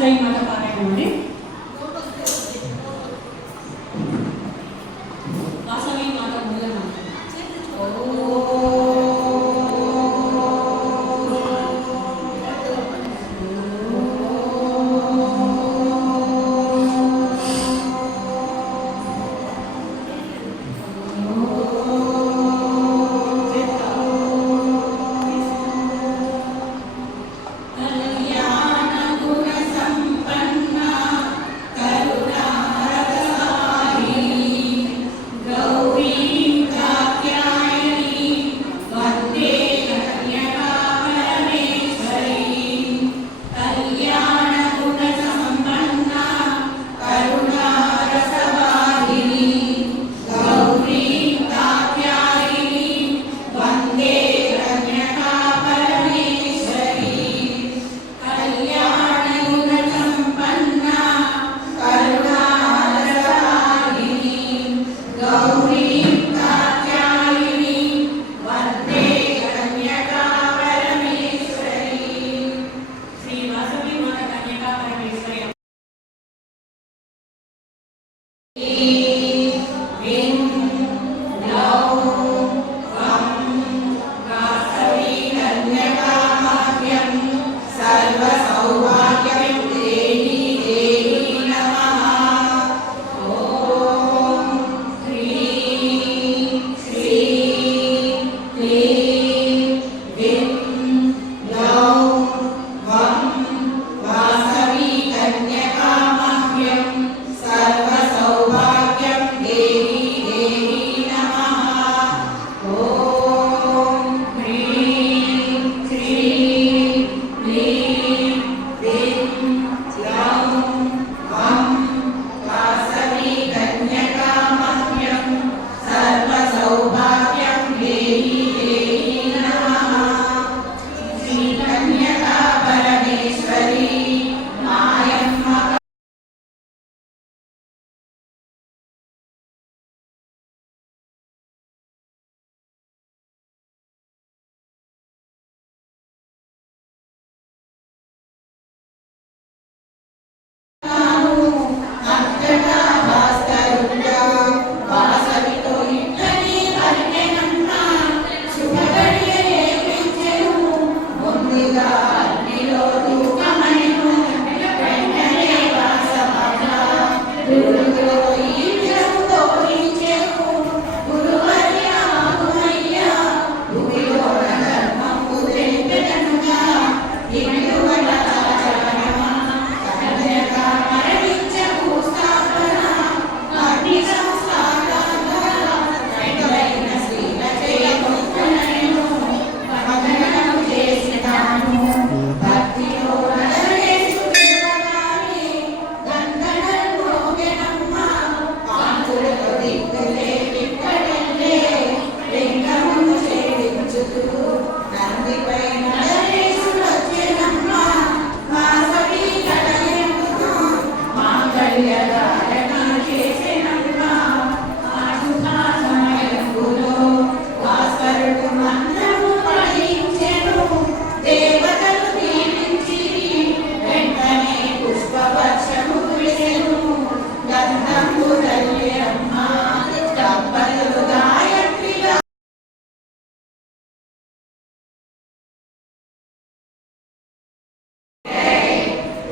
వాసవి మాత పారాయణం అండి. వాసవి మాత మూల మంత్రం.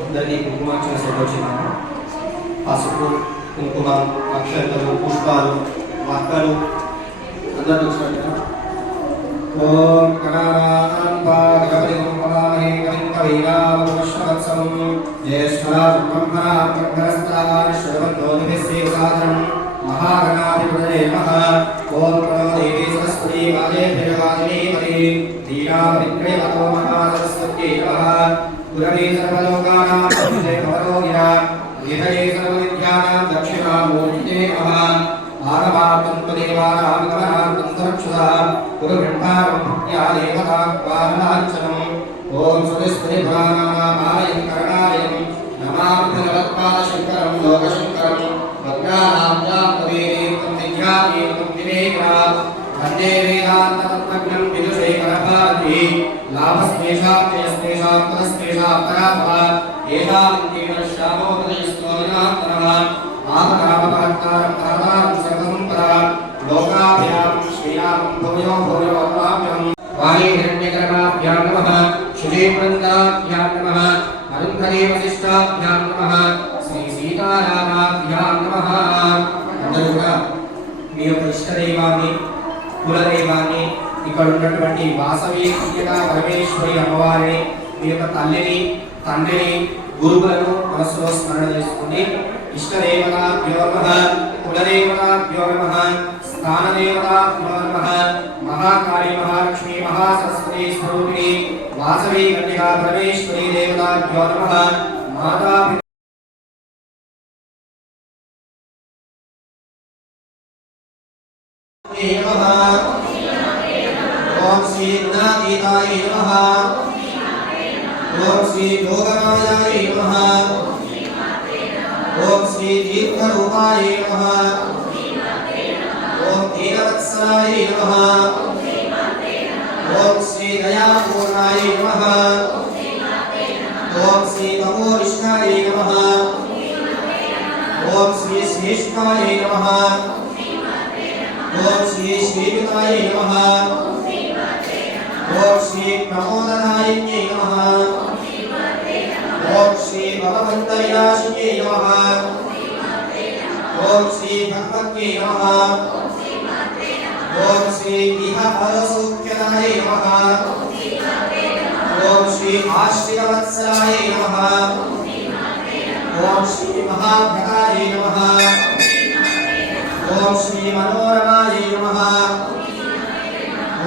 అందరినీ కుంకుమార్చన సమర్పించాము. పసుపు, కుంకుమ, అక్షంతలు, పుష్పాలు, మొక్కలు అందరూ చూసినట్టుగా ఓం గణానాన్వాగవరిమహే కవిం కవీనామవశ్వత్సం జ్యేష్ఠరాజం బ్రహ్మణాం బ్రహ్మణస్తాన్ శ్రవంతో దివ్యసేవసాదరం మహాగణాధిపతయే నమః. ఓం ప్రణో దేవీ సరస్వతీ వాజేభ్యవాజినీమతి దీనామవిక్రయవతో మహాసరస్వత్యై నమః. గురవే సర్వలోకానాం ప్రభుతే భవరోగిణాం హృదయే సర్వవిద్యానాం దక్షిణామూర్తితే నమః. మానవాత్మం దేవానాం గమనార్థం సురక్షితా గురు బ్రహ్మారం భక్త్యా దేవతా వాహనార్చనం. ఓం సురస్వతి భవానామాలయం కరుణాలయం నమామి భగవత్పాదశంకరం లోకశంకరం భద్రానాం జాతవేదం విద్యావేదం వివేకాత్ వందే వేదాంతతత్వజ్ఞం విదుషేఖరభారతి లాభస్మేషాం జయస్మేషాం తదస్మేషాం పరాభవ ఏషాంతేన శ్యామోదయస్తోనాత్మనః ఆపదాపహర్తారం పరమాం సర్వసంపదాం లోకాభిరామం శ్రీరామం భూయో భూయో అవాప్యం వాణీ హిరణ్యకర్మాభ్యాం నమః శుభేవృందాభ్యాం నమః అరుంధరీ వశిష్టాభ్యాం నమః శ్రీ సీతారామాభ్యాం నమః. అందరూ కూడా మీ యొక్క ఇష్టదైవాన్ని కులదైవాన్ని ఇక్కడ ఉన్నటువంటి వాసవి కన్యకా పరమేశ్వరి అమ్మవారిని మీ యొక్క తల్లిని తండ్రిని గురువులను మనస్సులో స్మరణ చేసుకుని ఇష్టదేవతాభ్యో నమః కులదేవతాభ్యో నమః స్థానదేవతాభ్యో నమః మహాకాళీ మహాలక్ష్మి మహాసరస్వతి స్వరూపిణి వాసవి కన్యకా పరమేశ్వరి దేవతాభ్యో నమః మాతా ఓం శ్రీ గణాతీతాయ నమః ఓం శ్రీ యోగమాయాయ నమః ఓం శ్రీ దీర్ఘరూపాయ నమః ఓం దీనవత్సలాయ నమః ఓం శ్రీ దయాపూర్ణాయ నమః ఓం శ్రీ తపోనిష్ఠాయ నమః ఓం శ్రీ శ్రేష్ఠాయ నమః ఓం శ్రీ శ్రీయుతాయ నమః ఓం శ్రీ ప్రమోదనాయన్యై నమః ఓం శ్రీ భవమంతవినాశిన్యై నమః ఓం శ్రీ భగవత్యై నమః ఓం శ్రీ ఇహ పరసౌఖ్యదాయ నమః ఓం శ్రీ ఆశ్రితవత్సలాయ నమః ఓం శ్రీ మహాభ్రతాయ నమః ఓం శ్రీ మనోరమాయ నమః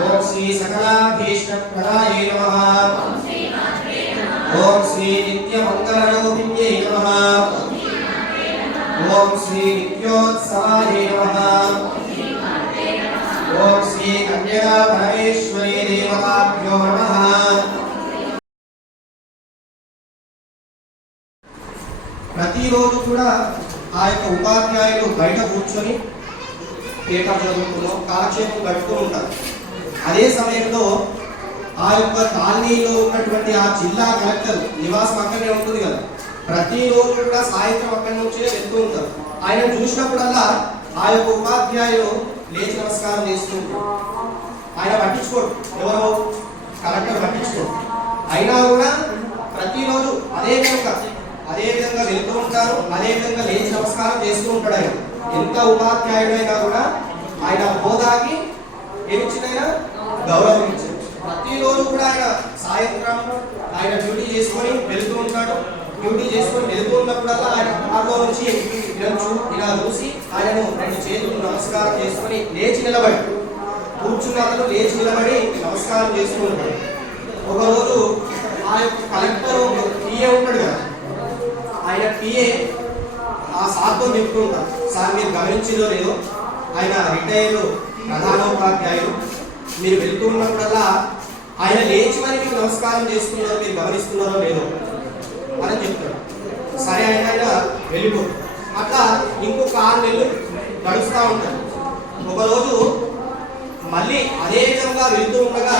ఓం శ్రీ సకలాభీష్టప్రదాయ నమః ఓం శ్రీ నిత్యమంగళరూపిణ్యై నమః ఓం శ్రీ నిత్యోత్సవాయ నమః ఓం శ్రీ కన్యకా పరమేశ్వరీ దేవతాభ్యో నమః. ప్రతిరోజు కూడా ఆ యొక్క ఉపాధ్యాయులు బయట కూర్చొని పేపర్ చదువుకుంటూ కాలక్షేపం గడుపుతూ ఉంటారు. అదే సమయంలో ఆ యొక్క కాలనీలో ఉన్నటువంటి ఆ జిల్లా కలెక్టర్ నివాసం అక్కడే ఉంటుంది కదా, ప్రతిరోజు కూడా సాయంత్రం అక్కడి నుంచే వెళ్తూ ఉంటారు. ఆయన చూసినప్పుడల్లా ఆ యొక్క ఉపాధ్యాయులు లేచి నమస్కారం చేస్తూ ఉంటారు. ఆయన పట్టించుకోడు, ఎవరో కలెక్టర్ పట్టించుకోడు. అయినా కూడా ప్రతిరోజు అదే విధంగా వెళ్తూ ఉంటారు, అదే విధంగా లేచి నమస్కారం చేస్తూ ఉంటాడు. ఆయన ఎంత ఉపాధ్యాయుడైనా కూడా ఆయన హోదాకి ఏమిచ్చినైనా గౌరవం ఇచ్చారు. ప్రతిరోజు కూడా ఆయన సాయంత్రం ఆయన డ్యూటీ చేసుకొని వెళ్తూ ఉంటాడు. డ్యూటీ చేసుకొని వెళ్తూ ఉన్నప్పుడల్లా ఆయన కార్లో నుంచి ఇలా చూసి ఆయనను రెండు చేతులు నమస్కారం చేసుకొని లేచి నిలబడి, కూర్చున్న అతను లేచి నిలబడి నమస్కారం చేస్తూ ఉంటాడు. ఒకరోజు ఆ యొక్క కలెక్టర్ పిఏ ఉంటాడు కదా, ఆయన పిఏ ఆ సార్తో చెప్తూ ఉంటారు, సార్ మీరు గమనించిందో లేదో ఆయన రిటైర్డ్ ప్రధానోపాధ్యాయులు, మీరు వెళ్తూ ఉన్నప్పుడల్లా ఆయన లేచి మరి మీకు నమస్కారం చేస్తున్నారో మీరు గమనిస్తున్నారో లేదో అని చెప్తాడు. సరే ఆయన వెళ్ళిపోతాడు. అట్లా ఇంకొక 6 నెలలు గడుస్తూ ఉంటాడు. ఒకరోజు మళ్ళీ అదే విధంగా వెళ్తూ ఉండగా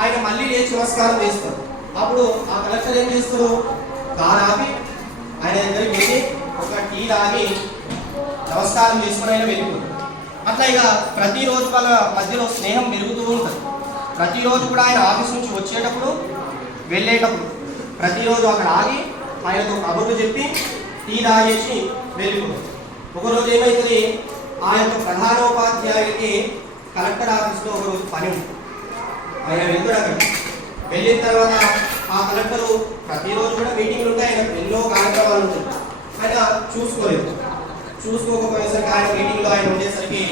ఆయన మళ్ళీ లేచి నమస్కారం చేస్తాడు. అప్పుడు ఆ కలెక్టర్ ఏం చేస్తారు, కారు ఆపి ఆయన దగ్గరికి వెళ్ళి ఒక టీ తాగి నమస్కారం చేసుకుని ఆయన వెళ్ళిపోతాడు. అట్లా ఇక ప్రతిరోజు వాళ్ళ మధ్యలో స్నేహం పెరుగుతూ ఉంటుంది. ప్రతిరోజు కూడా ఆయన ఆఫీస్ నుంచి వచ్చేటప్పుడు వెళ్ళేటప్పుడు ప్రతిరోజు అక్కడ ఆగి ఆయనతో కబుర్లు చెప్పి టీ తాగేసి వెళ్ళిపోతాడు. ఒకరోజు ఏమవుతుంది, ఆ యొక్క ప్రధానోపాధ్యాయుడికి కలెక్టర్ ఆఫీస్లో ఒకరోజు పని ఉంటుంది. ఆయన వెళ్తాడు. అక్కడ వెళ్ళిన తర్వాత ఆ కలెక్టరు ప్రతిరోజు కూడా మీటింగ్లు ఉంటాయి, ఆయన ఎన్నో కార్యక్రమాలు ఉంటాయి. ఆయన చూసుకోకపోయేసరికి ఆయన మీటింగ్లో ఆయన ఉండేసరికి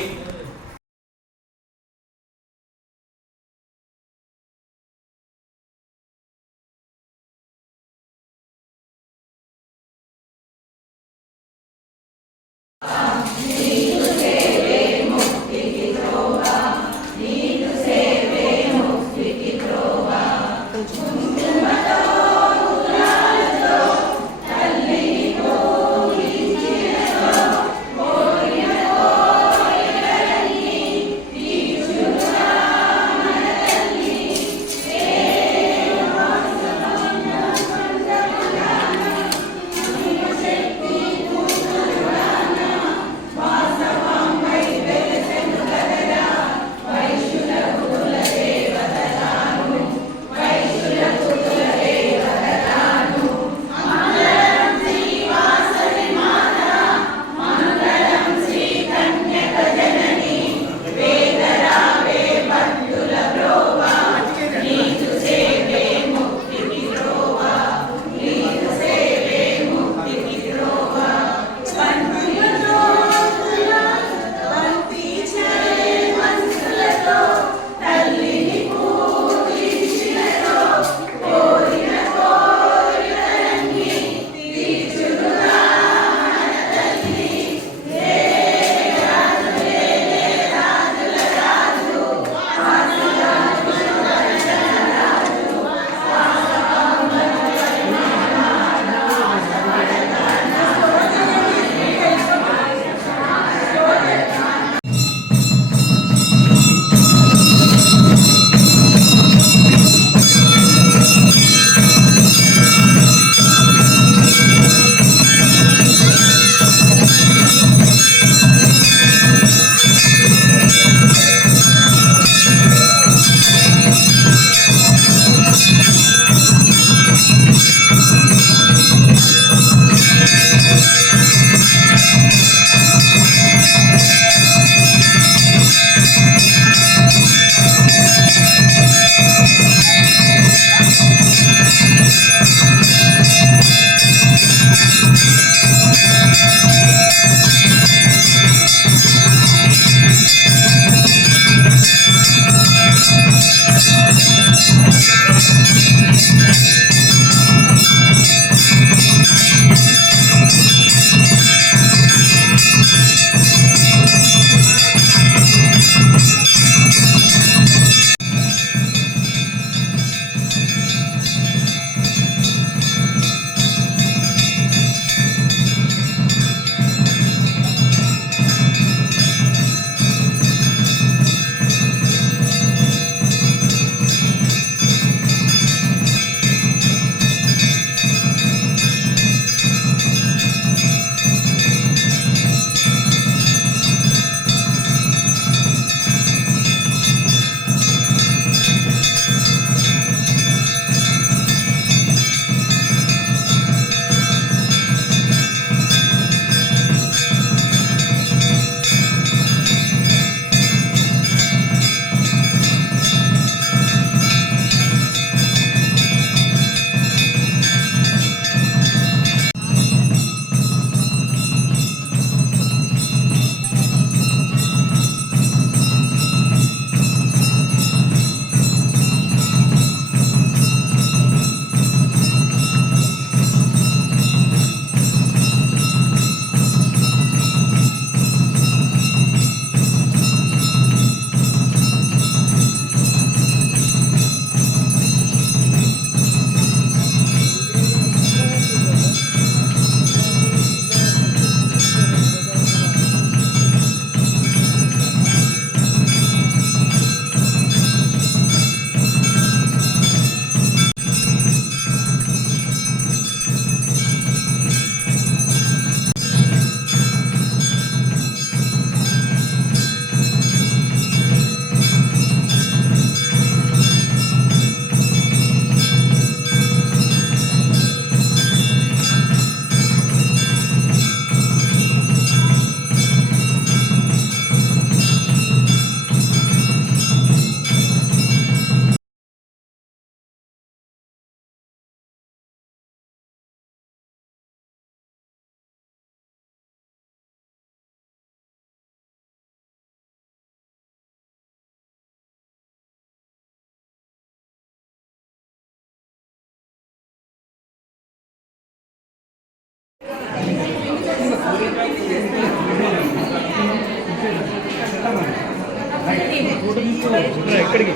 ఎక్కడికి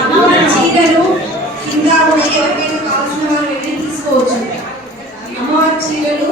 అమ్మవారి చీరలు కింద ఉన్నాయి, ఎవరికైనా కావాల్సిన వారు వెళ్ళి తీసుకోవచ్చు. అమ్మవారి చీరలు